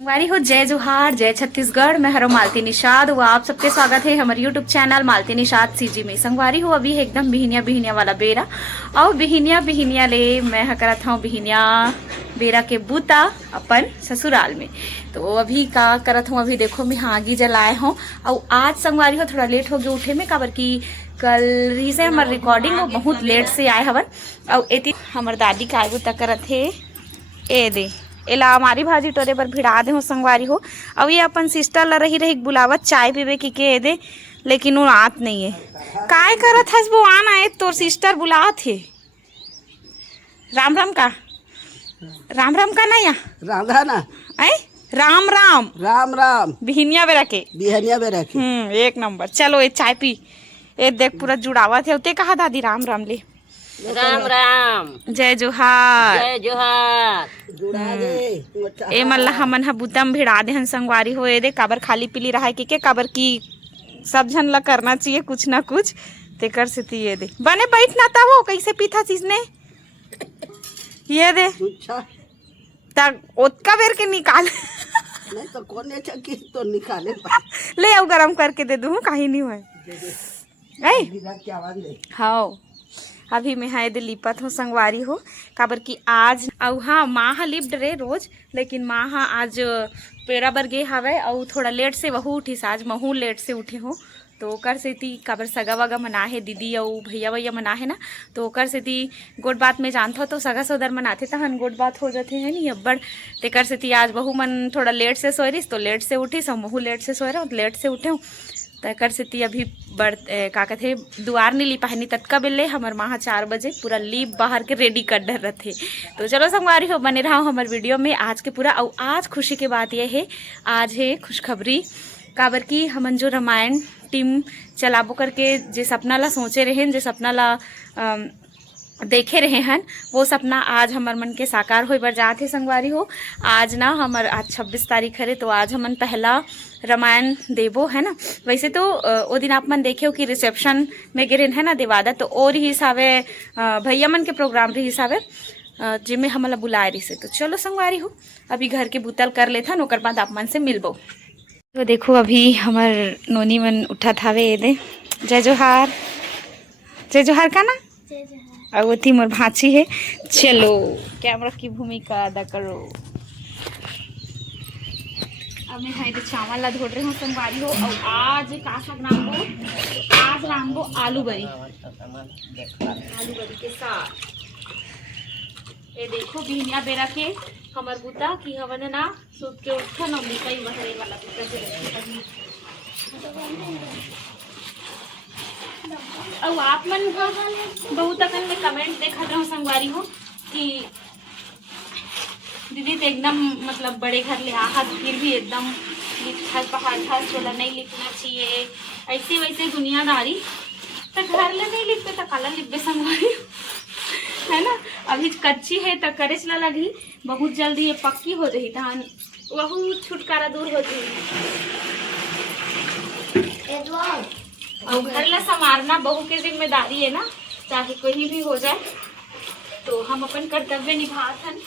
वारी हो जय जोहार जय छत्तीसगढ़। मैं हरो मालती निषाद वो आप सबके स्वागत है हमारे यूट्यूब चैनल मालती निषाद सीजी में। संगवारी हो अभी एकदम बिहनिया बिहनिया वाला बेरा और बिहनिया बिहनिया ले मैं करत हूँ बिहनिया बेरा के बूता अपन ससुराल में। तो अभी का करत हूँ, अभी देखो मैं आगी जलाए हूँ और आज संगवारी हो थोड़ा लेट हो गया उठे में, काबर की कल रही से हमारे रिकॉर्डिंग वो बहुत लेट से आए हवन और एती हमार दादी का आगू तक करत है ए दे एला हमारी भाजी टोरे पर भिड़ा दे हो संगवारी हो। अब ये अपन सिस्टर ला रही रही बुलावत चाय पीवे की दे, लेकिन वो आत नहीं है। काय करत हस वो आना है तोर सिस्टर बुलात है। राम राम का राम राम का ना या राम राम ना ऐ राम राम राम राम बिहनिया बेरा के बिहनिया में रखे। एक नंबर। चलो ये चाय पी, ये देख पूरा जुड़ावत है। ते कहा दादी राम राम ले। राम राम जय जोहार जय जोहार। जुड़ा दे ए मल्ला हमन ह बुतम भिड़ा दे हन संगवारी हो। ए दे काबर खाली पीली रहा के काबर की सब झन ला करना चाहिए कुछ ना कुछ तेकर से ती ये दे बने बैठ ना ता हो कैसे पीथा चीजने ये दे अच्छा ता ओतका बेर के निकाल नहीं तो कौन है चक्की तो निकाले ले आओ गरम करके दे दूँ कहीं नहीं होए ऐ क्या आवाज दे। हाँ अभी मैं हाँ दे लिपत हूँ संगवारी हो काबर की आज और हाँ माँ हा लिप्ड रे रोज, लेकिन माँ हा आज पेड़ा बर गे हवे और थोड़ा लेट से वहू उठिस। आज महू लेट से उठे हो तो ओकर से ती काबर सगा वगा मना है दीदी और भैया भैया मना है ना, तो ओकर से ती गोट बात में जानता हो तो सगा सौदर मनाते तहन गोट बात हो जाते हैं नहीं अब्बड़। तेकर से ती आज बहू मन थोड़ा लेट से सोए रहीस तो लेट से उठिस और महू लेट से सोए रहा लेट से उठे हूँ। तकर से ती अभी बड़ का कहते दुआर नहीं ली पाहनी तत्का बेले हमार माँ 4 बजे पूरा लीप बाहर के रेडी कर डर रहे। तो चलो संगवारी हो बने रहा हमारे वीडियो में आज के पूरा। और आज खुशी की बात यह है, आज है खुशखबरी काबर की हमन जो रामायण टीम चलाबो करके जे सपना ला सोचे रहे, जे सपना ला देखे रहे हैं वो सपना आज हमार मन के साकार होए बर जात है संगवारी हो। आज ना हमार आज 26 तारीख है तो आज हमन पहला रामायण देवो है ना। वैसे तो वो दिन आप मन देखे हो कि रिसेप्शन में गिरे है ना देवादा, तो और ही हिसाबे भैया मन के प्रोग्राम रही हिसाबे जिनमें हमला बुलाए रही से। तो चलो संगवारी हो अभी घर के बुतल कर लेथन ओकर बाद आप मन से मिलबो। तो देखो अभी हमार नोनी मन उठा थावे ये दे जय जोहार का ना और वो थी मोर भांची है। चलो कैमरा की भूमिका अदा करो। अब मैं हाई चावल ला धो रही हूँ संगवारी हो। और आज का साग रामबो, आज रामबो आलू बरी के साथ। ये देखो बिहनिया बेरा के हमर बुता की हवन ना सूत के उठा न लिपाई बहरे वाला बुता से और आप मन बहुत अकन में कमेंट देखा रहा संगवारी हो कि दीदी तो एकदम मतलब बड़े घर ले आहत फिर भी एकदम लिखत पढ़ात बोला नहीं लिखना चाहिए ऐसे वैसे दुनियादारी तो घर ले नहीं लिखते तो काला लिखबे संगवारी है ना। अभी कच्ची है तो करे चला लगी, बहुत जल्दी ये पक्की हो जाही धान वह छुटकारा दूर हो जाए। और घर ला संवारना बहू के जिम्मेदारी है ना, चाहे कोई भी हो जाए तो हम अपन कर्तव्य निभात हन।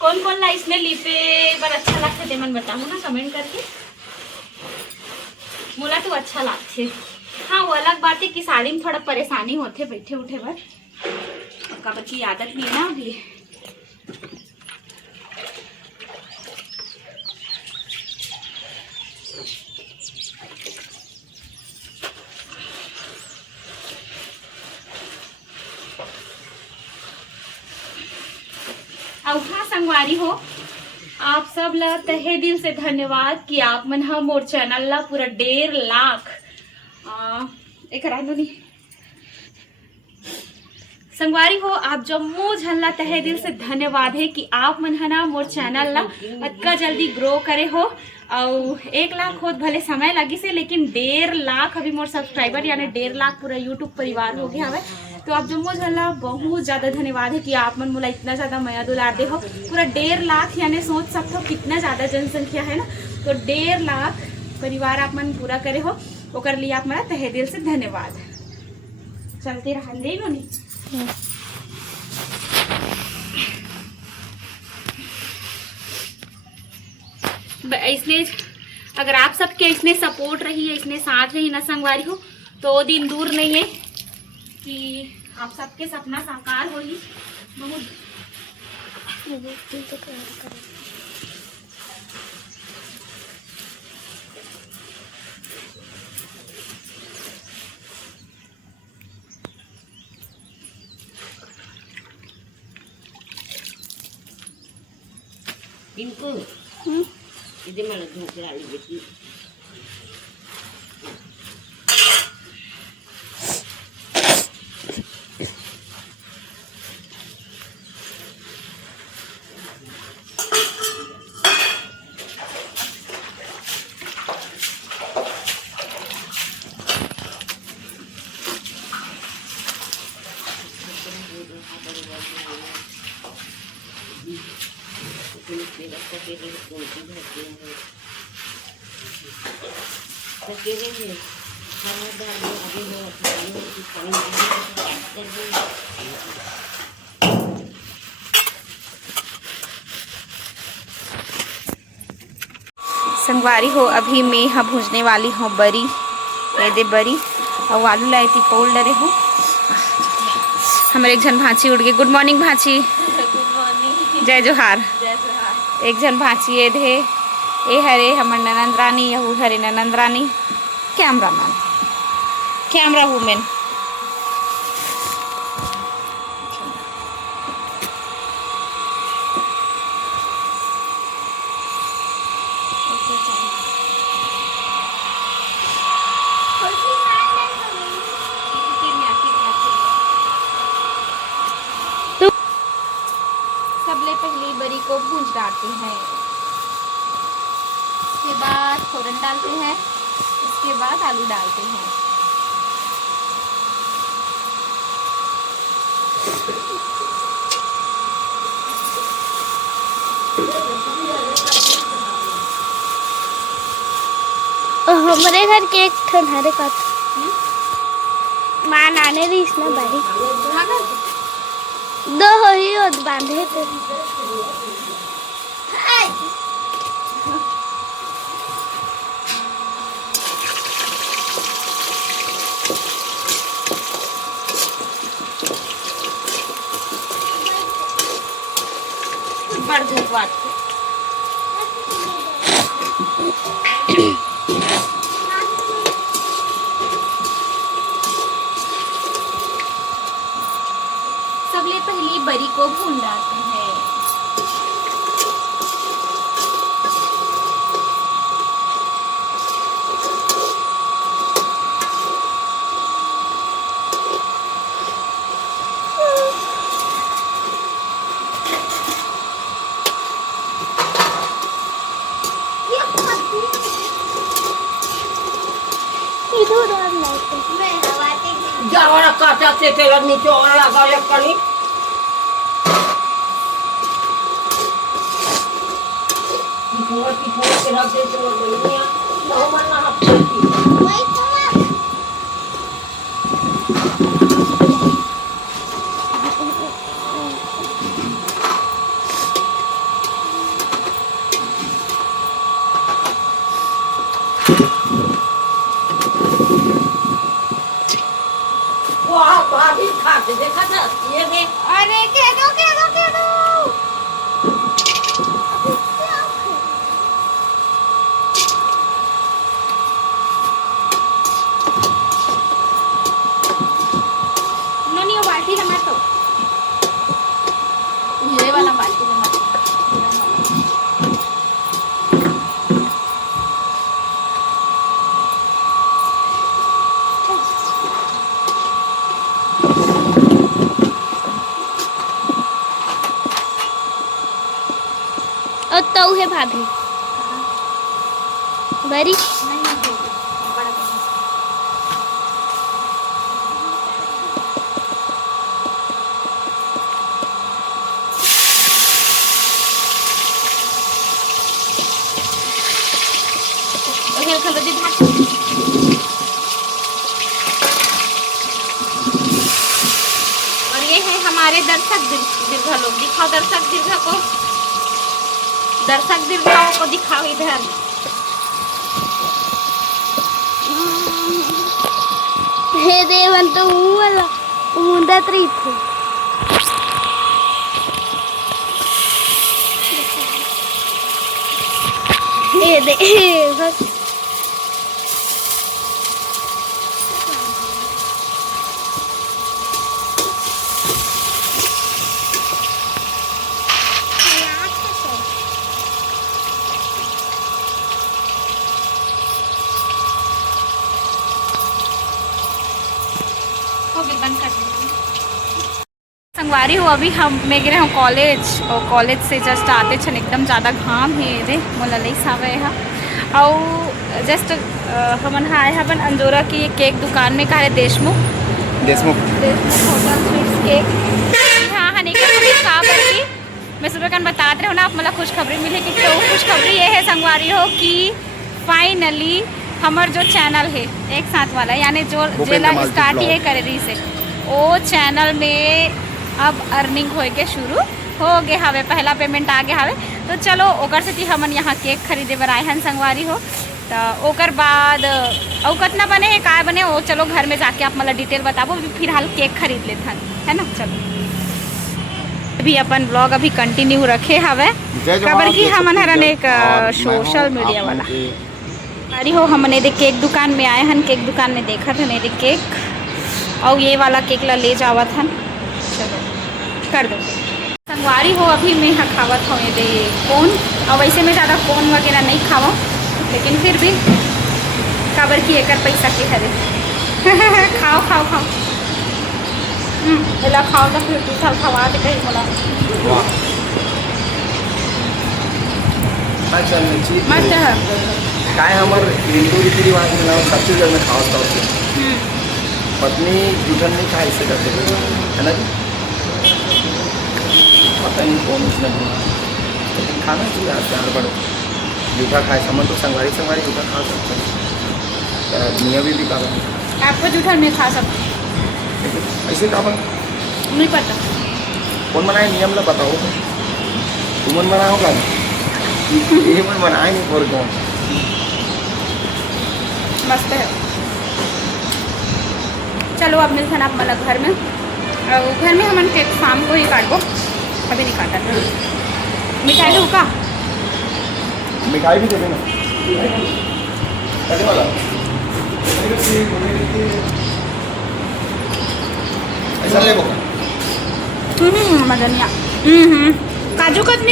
कौन कौन ला इसमें लिपे बर अच्छा लगता है मन बताओ ना कमेंट करके। मोला तो अच्छा लगता है। हाँ वो अलग बात है कि साड़ी में थोड़ा परेशानी होते बैठे उठे बर काबर की आदत नहीं है ना अभी। और हाँ संगवारी हो आप सब ला तहे दिल से धन्यवाद कि आप मन हम मोर चैनल ला पूरा 1.5 लाख एक नहीं संगवारी हो आप जम्मो झन ला तहे दिल से धन्यवाद है कि आप मन है ना मोर चैनल ला अतका जल्दी ग्रो करे हो। और 1 लाख हो भले समय लगी से, लेकिन 1.5 लाख अभी मोर सब्सक्राइबर यानी 1.5 लाख पूरा यूट्यूब परिवार हो गया हवे। तो आप जम्मो झन ला बहुत ज़्यादा धन्यवाद है कि आप मन मोला इतना ज़्यादा माया दुलार दे हो। पूरा 1.5 लाख यानी सोच सकते हो कितना ज़्यादा जनसंख्या है ना। तो 1.5 लाख परिवार आप मन पूरा करे हो। ओकर लिए आप मेरा तहे दिल से धन्यवाद। चलते रहन दे नो नी। इसने अगर आप सबके इसने सपोर्ट रही है, इसने साथ रही ना संगवारी हो, तो वो दिन दूर नहीं है कि आप सबके सपना साकार हो ही। बहुत पिंकू इधर मला झोप आली बेटी। संगवारी हो, अभी मैं यहाँ भूजने वाली हूँ बरी, ये दे बरी और आलू लाई थी पोल डरे हो। हमारे एक जन भांची उड़ गई। Good morning Bhanchi. Good morning. जय जोहार। जय जोहार। एक जन भांची ये धे ए हरे हमर ननंद रानी, यहू हरे ननंद रानी, कैमरा मैन, कैमरा वुमेन। सबले पहले बरी को भूंज डालते हैं, उसके बाद फोरन डालते हैं, उसके बाद आलू डालते हैं। हमारे घर के एक ठन हरे का मां नाने रहीस ना बारी दो ही और बांधे थे। बढ़ धूप बात सबले पहले बरी को भून डालते हैं। इधर और नहीं जावड़ा काटा से तेरा नीचे और लगा ले कनी। की के रख दे तो बनिया ना मरना हफ्ती। वाह भाभी खा के देखा था ये में। अरे कह दो नोनी वो बाल्टी है मैं तो ये वाला बाल्टी है मैं। और तो है भाभी बरी खलो दी भात हमारे दर्शक दीर्घा लोग, दिखाओ दर्शक दीर्घा को, दर्शक दीर्घाओं को दिखाओ इधर। हे देवन तो वाला ऊंधा ट्रिप है। ये दे बस संगवारी हो अभी हम मैं गिरे हम कॉलेज और कॉलेज से जस्ट आते छन एकदम ज़्यादा घाम है रे मोला लई सावे हा और जस्ट हमन आए हवन अंजोरा की एक केक दुकान में कहा देशमुख होटल स्वीट्स केक। हाँ हाँ नहीं कहा की मैं सुबह कन बताते रहो ना आप मतलब खुशखबरी मिली कि तो खुशखबरी ये है संगवारी हो कि फाइनली हमार जो चैनल है एक साथ वाला यानी जो जिला स्टार्ट ये करे रही से वो चैनल में अब अर्निंग होए के शुरू हो गए हवे, पहला पेमेंट आ गया हवे। तो चलो ओकर से हमन यहाँ केक खरीदे बर आए हैं संगवारी हो। तो ओकर बाद और कितना बने है का बने वो चलो घर में जाके आप मतलब डिटेल बताबो, फिलहाल केक खरीद लेते है ना। चलो अभी अपन ब्लॉग अभी कंटिन्यू रखे हवे खबर की हमन हरन एक सोशल मीडिया वाला अरे हो हमने दे केक दुकान में आए हन, केक दुकान में देखा था ने दे केक और ये वाला केक ला ले जावत हन। चलो कर दो संगवारी हो अभी मैं यहाँ खावत हूँ ये दे कोन और वैसे में ज़्यादा कोन वगैरह नहीं खावा लेकिन फिर भी खबर की एक पैसा के हरे खाओ खाओ खाओ एला खाओ तो फिर दूसरा खवा दे कहीं बोला मस्त है काय हमार हिंदू रीति रिवाज में ना छत्तीसगढ़ में खास तौर से पत्नी जूठन नहीं खाए इसे करते है ना जी। पता नहीं कौन उसने बोला लेकिन खाना चाहिए आप प्यार बड़ो जूठा खाए समझ तो संगवारी जूठा खा सकते हैं दुनिया भी खा सकते आपको जूठा नहीं खा सकते ऐसे खा नहीं पता कौन बनाए नियम ला बताओ तुमन बना होगा ये मन बनाए नहीं और कौन मस्त है। चलो अब मिलते हैं आप मतलब घर में और घर में हम केक शाम को ही काटो, अभी नहीं काटा था। मिठाई लो का मिठाई भी दे देना वाला ऐसा ले मजा नहीं काजू कतली